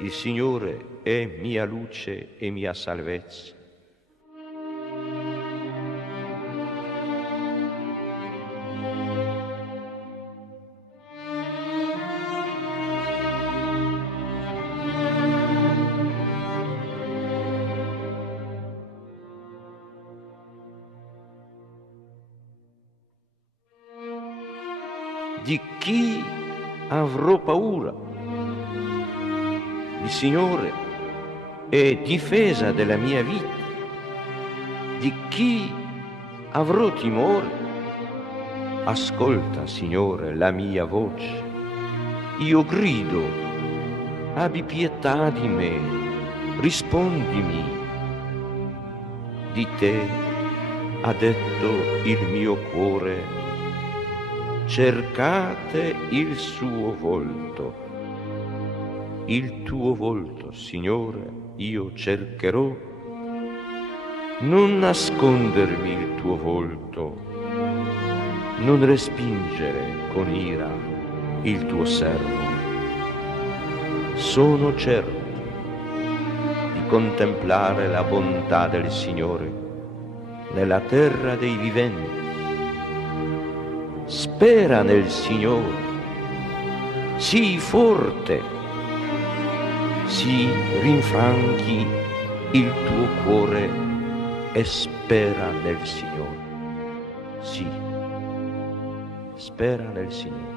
Il Signore è mia luce e mia salvezza. Di chi avrò paura? Il Signore è difesa della mia vita. Di chi avrò timore? Ascolta, Signore, la mia voce. Io grido, abbi pietà di me, rispondimi. Di te ha detto il mio cuore, cercate il suo volto. Il tuo volto, Signore, io cercherò. Non nascondermi il tuo volto, non respingere con ira il tuo servo. Sono certo di contemplare la bontà del Signore nella terra dei viventi. Spera nel Signore, sii forte, si rinfranchi il tuo cuore e spera nel Signore. Sì, spera nel Signore.